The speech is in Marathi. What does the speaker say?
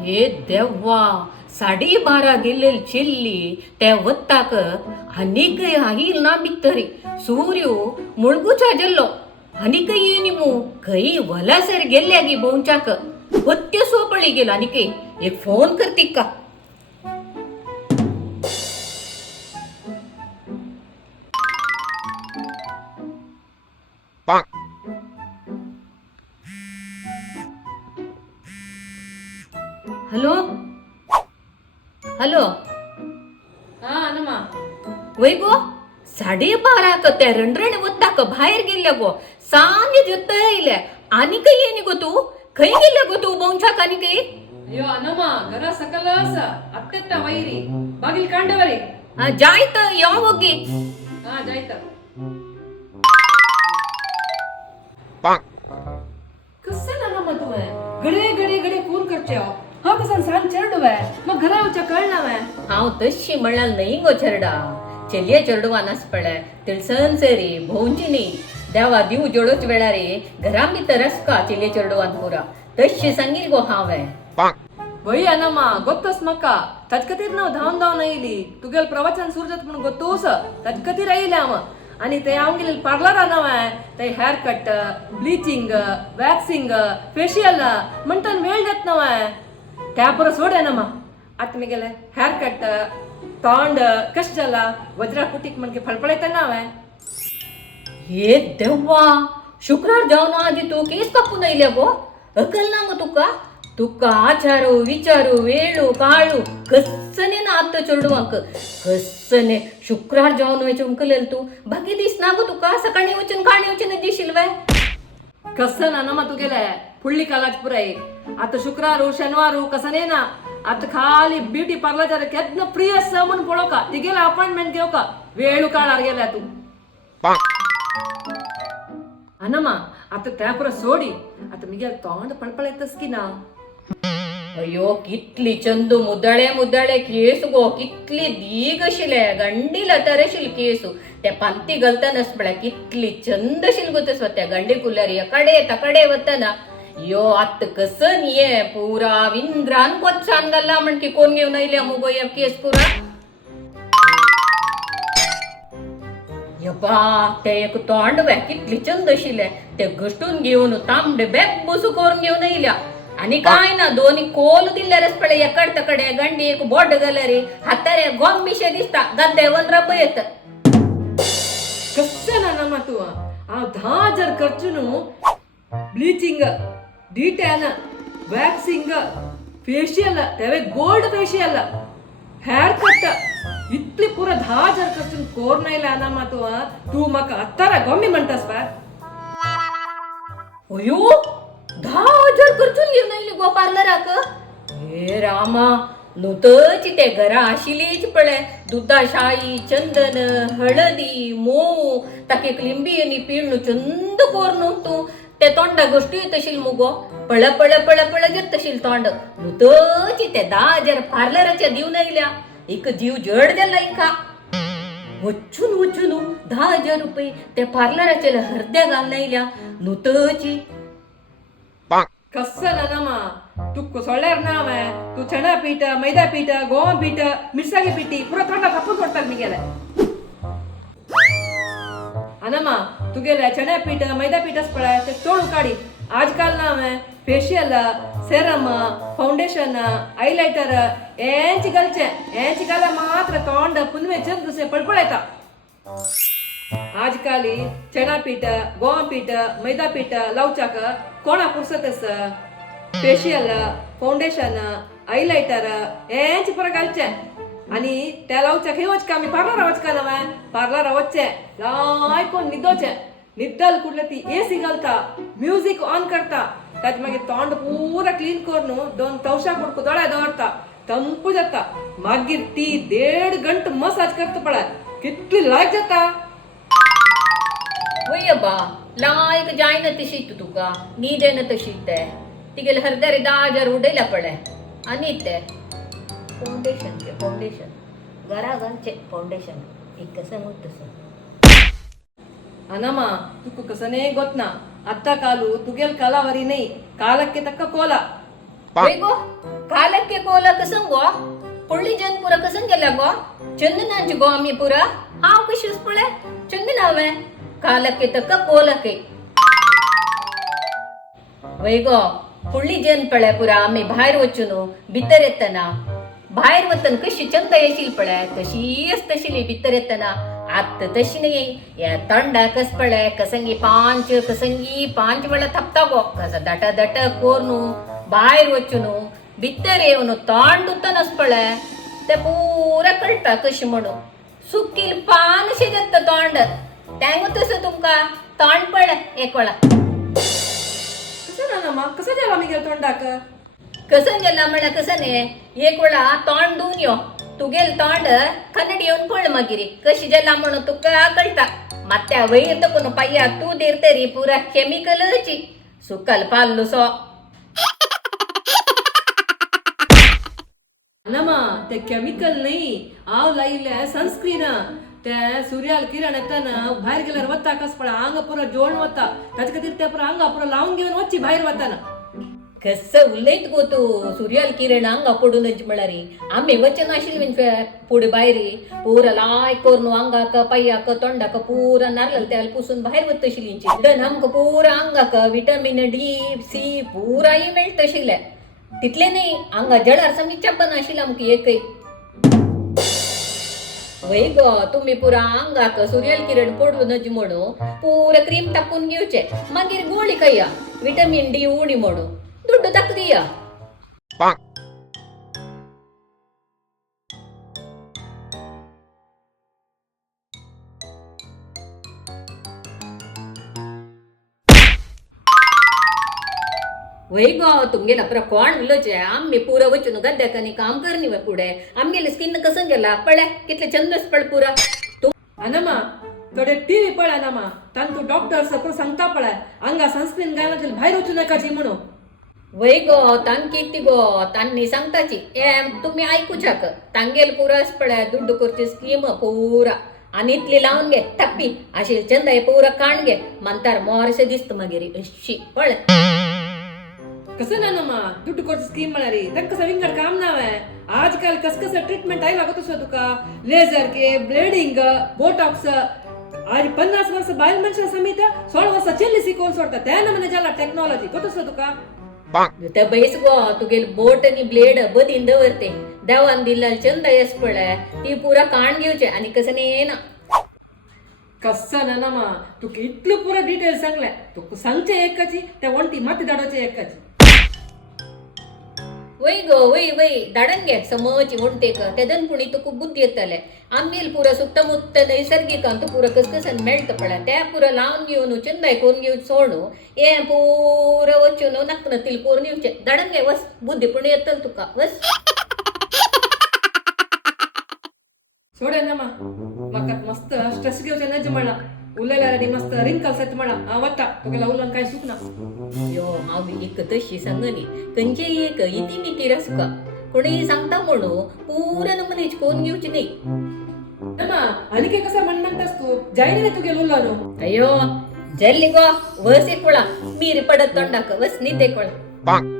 हे देव्वा 12:30 गेलेल चिल्ली त्या वत्ताक आनीक हाईल ना बित्तरी सूर्यो मुळगुचा जल्लो आनीक येनिमू खई वलासर गेल्यागी बोंचाक वत्य सोपळी गेला आनीक एक फोन करतीक का हॅलो हॅलो हा अनमा वै गो 12:30 त्या रणरण वत्ताक बाहेर गेल्या गो सांगे जत्त येयल्या आनीक येनी गो तू खई गेल्या गो तू बोंचाक आनीक ಅಯ್ಯೋ ಅನಮ್ಮ ಗರ ಸಕಲಾಸ ಅತ್ತೆತ್ತ ವೈರಿ ಬಾಗಿಲ್ ಕಾಂಡವರಿ जायत या ಹೋಗಿ ಹಾ ಜಾಯ್ತ कसा अनಮ್ಮ तुम्ही गडे गडे गडे फोन करचे हो हा कसा सांग चरडवे मग घरा उचा कळनावे हांव तशी म्हणल्यार न्हय गो चेरडा चलये चेडवा नासपळे तिळसन सेरी भोंवची न्ही देवा दिव जोडोच वेळार घरा भितर आसका चलये चेडवान पुरा तशी सांगील गो हांवें वही अनಮ್ಮ ಗೊತ್ತಸ್ ಮಕ್ಕ ತಜ್ಕತಿರ್ ನಾವು धावन येयली तुगेल प्रवचन सुरजत म्हणून ಗೊತ್ತೂಸ तज्कतीर येयले हांव आणि ते हांव गेले पार्लर नवे ते haircut bleaching waxing facial म्हणटन वेळ देत नवे त्या पर सोडे नम्मा आता मी गेले हेअर कट तोंड कश जाला वज्रा कुटीक म्हणजे फळफळयता नवे हे देवा शुक्रार जावन आधी तू केस कापून आयल्या गो अकल ना गो तुका आचारू विचारू वेळू काळू कस्सने ना आत्ता चेडवांक कस्सने शुक्रार जावन वयचे उंकलेल तू बाकी दीस ना गो तुका सकाळी वचून काणी वचून दिशील वय कसं ना नम्मा तू गेले फुडली कालाच पुराय आता शुक्रारू शनिवारू कसं नाही ना आता खाली ब्युटी पार्लर केदन फ्री अस म्हणून पळो का ती गेला अपॉइंटमेंट घेऊ का वेळू काळार गेल्या तू अनम्मा आता त्या पर सोडी आता मी गेल तोंड पळपळयतस की ना अयो कितली चंदू मुदळे मुदळे केस गो कितली दीग आशिले गंडीला तर आशिल केस त्या पांती घालतानाच पळय कितली चंद आशिल गो तस त्या गंडी कुल्यार एकडे तकडे वतना यो आत कसन ये पुरा विंद्रान कोच्छान घाला म्हण की कोण घेऊन आयल्या मुगो या केस पुरा यबा ते एक तोंड वे कितली चंद आशिले ते घटून घेऊन तांबडे बॅग बसू करून घेऊन आयल्या आणि काय ना दोन्ही कोल दिल्यारच पडे एकड तकडे गंडी एक बोट गलरी हातारे गोंबिशे दिसता गद्दे वनरा पयत कसं ना नम्मा तू आ 10,000 ಖರ್ಚುನು ಬ್ಲೀಚಿಂಗ್ ಡಿಟ್ಯಾನ್ ವ್ಯಾಕ್ಸಿಂಗ್ ಫೇಶಿಯಲ್ तेवे गोल्ड फेशियल हेअर कट इतली पुरा 10,000 ಖರ್ಚುन कोर नायला नम्मा तू म्हाका आत्तारा गोम्मी म्हणटास बा अयो 10,000 खर्चून घेऊन आयली गो पार्लराक हे रामा नुतची ते घरा आशिलीच पळय दुधा शाई चंदन हळदी मोव ताके लिंबी आणि पिळणू चंद कोरनू तू ते तोंडा गोष्टी तशील मुगो पळ पळ पळ पळ घेत तशील तोंड नुतची ते 10,000 पार्लराच्या दिवन आयल्या एक जीव जड गेला एका वचून वचून 10,000 रुपये त्या पार्लराच्या हरद्या घालून आयल्या नुतची कसं ना नम्मा तू सोळ्यार नावे तू चणा पीठ मैदा पीठ गोवा पीठ मिरसांगी पिठी पुरा तोंडा कापून ಕೊಡ್ತಾಗ मी गेले अनम्मा तू गेले चणा पीठ मैदा पीठच पळय ते तोडू काढी आजकाल नावे फेशियल सेरम फाउंडेशन हायलाइटर यांची गाला मात्र तोंड पुनवे चंदुसे पळपळयता आजकाली चणा पीठ गोवा पीठ मैदा पीठ लावचाक कोणा पुरसतस फेशियल फाउंडेशन हायलाइटर यांची पुरा घालचे आणि त्या लावचाक हे वचका मी पार्लर वचका नवे पार्लर वच्चे लाय कोण निदोचे निद्दल कुठले ती एसी घालता म्युझिक ऑन करता त्यात मागीर तोंड पुरा क्लीन करून 2 तवशा कुडको दोळ्या दवरता तंपू जाता मागीर ती 1.5 घंटा मसाज करता पळय कितली लायक जाता वय बा लायक जायना तशी तुका नीदेन तशी ते तिगेले हरदारी 10,000 उडयल्या पळय आणि ते फाउंडेशन घरा घालचे फाउंडेशन एक कसं मग तसं ಅನಮ್ಮ ತುಕ್ಕು ಕಸನೇ ಗೊತ್ನಾ ಅತ್ತ ಕಾಲು ತುಗೆಲ್ ಕಾಲಾವರಿ ನೈ ಕಾಲಕ್ಕೆ ತಕ್ಕ ಕೋಲ गो कालಕ್ಕೆ ಕೋಲ कसंगो पुळी जन पुरा कसं गेला गो चंदनाची गो आम्ही पुरा हाव कशीस पळे चंदनावे कालಕ್ಕೆ तक कोलಕ್ಕೆ वय गो पुळी जन पळे पुरा आम्ही बाहेर वचून भितर येतना बाहेर वतन कशी चंद येशील पळे तशीच तशीली भितर येतना आत तशी नाही या तंडा कस पळे कसंगी पांच वेळा थपता गो कसा दट दट कोरनु बाहेर वचून भितर येऊन तांडूतनच पळे ते पुरा कळटा कशी म्हणू सुकील पान शिजत तोंड त्यांग तसं तुमका तांड पळे एक वेळा कसं नानम्मा कसं जेला आम्ही गेलो तोंडाक कसं गेला म्हणा कसं ने एक वेळा तोंड धुवन यो तुगेल तोंड कನ್ನಡಿ येऊन पळ मागिरी कशी जेला म्हणून तुका कळटा ಮತ್ತೆ वयर तकून पय्या तू देरतरी पुरा केमिकलची सुकल पाल्लू सो नमा ते केमिकल नाही हांव लायिल्ले सनस्क्रीन ते सूर्याल किरण येताना भायर गेल्यार वता कस पळय आंग पुरो जोळून वता ताचे खातीर ते पुरो आंगा पुरो लावून घेवन वच्ची भायर वताना कसं उलयत गो तू सूर्याल किरण हांगा पडूनच म्हळ्यारी आम्ही वचन आशिल्ले पुढे भायरी पुरा लाय करून आंगाक पय्याक तोंडाक पुरा नारळ तेल पुसून भायर वत तशिलींची दन आमकां पुरा आंगाक विटामिन डी सी पुराय मेळट तशिल्ले तितले नाही आंगा जळार समी चप्पन आशिल्ले आमकां एकय वय गो तुम्ही पुरा आंगाक सूर्याल किरण पडूनच म्हणू पुरा क्रीम टाकून घेवचे मागीर गोळी कया विटामिन डी उणी म्हणू दुड्ड दाखदिया वय गो तुमगेला पुरा कोण उलोचे आम्ही पुरा वचून गद्याक आनी काम करनी वे पुढे आमगेले स्किन कसं गेला पळय कितले चंदस पळ पुरा अनमा थोडे टीव्ही पळय अनमा तान तू डॉक्टर्स पुरो सांगता पळय आंगा सनस्क्रीन घालना भायर वचूं नाकाची म्हणून वय गो तान किती गो तांनी सांगताची तुम्ही ऐकूच्याक तांगेल पुरास पळय दुड्ड करची स्कीम पुरा आणि इतली लावून घे टप्पी अशी चंद पुरा काण घे म्हणतार मोरशे दिसत मागेरी अशी पळ कसं नानमा दुड्ड करची स्कीम म्हळ्यारी तांकां कसं विंगड काम नावे आजकाल कसं ट्रीटमेंट आयला गो तसो तुका लेझर के ब्लेडिंग बोटॉक्स आज 50 वर्ष बायल मनशां समीत 16 वर्ष चेल्ली शिकोवन सोडता त्या नमने जाला टेक्नॉलॉजी गो तसो तुका ते बैस गो तुगेल बोट आणि ब्लेड बदीन दवरते देवान दिल्ला चंद येस पळय ती पुरा काण घेवचे आणि कसं नाही ना कसं नानमा तुका इतलं पुरा डिटेल सांगले तुका सांगचे एकाची त्या वंटी माती धाडोचे एकाची वय गो वय धाडन घे समची वंटेक तेदन पुणी तुका बुद्धी येतले आम्हील पुरा सुत्तमुत्त नैसर्गिक तू पुरा कसकसन मेळत पळय त्या पुरा लावून घेवन चंदाय करून घेवन सोडू हे पुरा वचून नकनतील करून येवचे धाडन घे वस बुद्धी पुणी येतल तुका वस सोडे नमा म्हाका मस्त स्ट्रेस घेवचे नज म्हणला उलयल्यार आनी मस्त रिंकल्स येता म्हणला वता तुगेला उलोवन कांय सुकना यो हांव एक तशी सांगनी खंयचे एक इती मिती रसका कोणी सांगता म्हणू पुरा नमनेच करून घेवची नाही नमा आनी कसं म्हणतास तू जायनी रे तुगेलो उलोवन अयो जल्ली गो वस एक वेळा मीर पडत तोंडाक वस नीत एक वेळा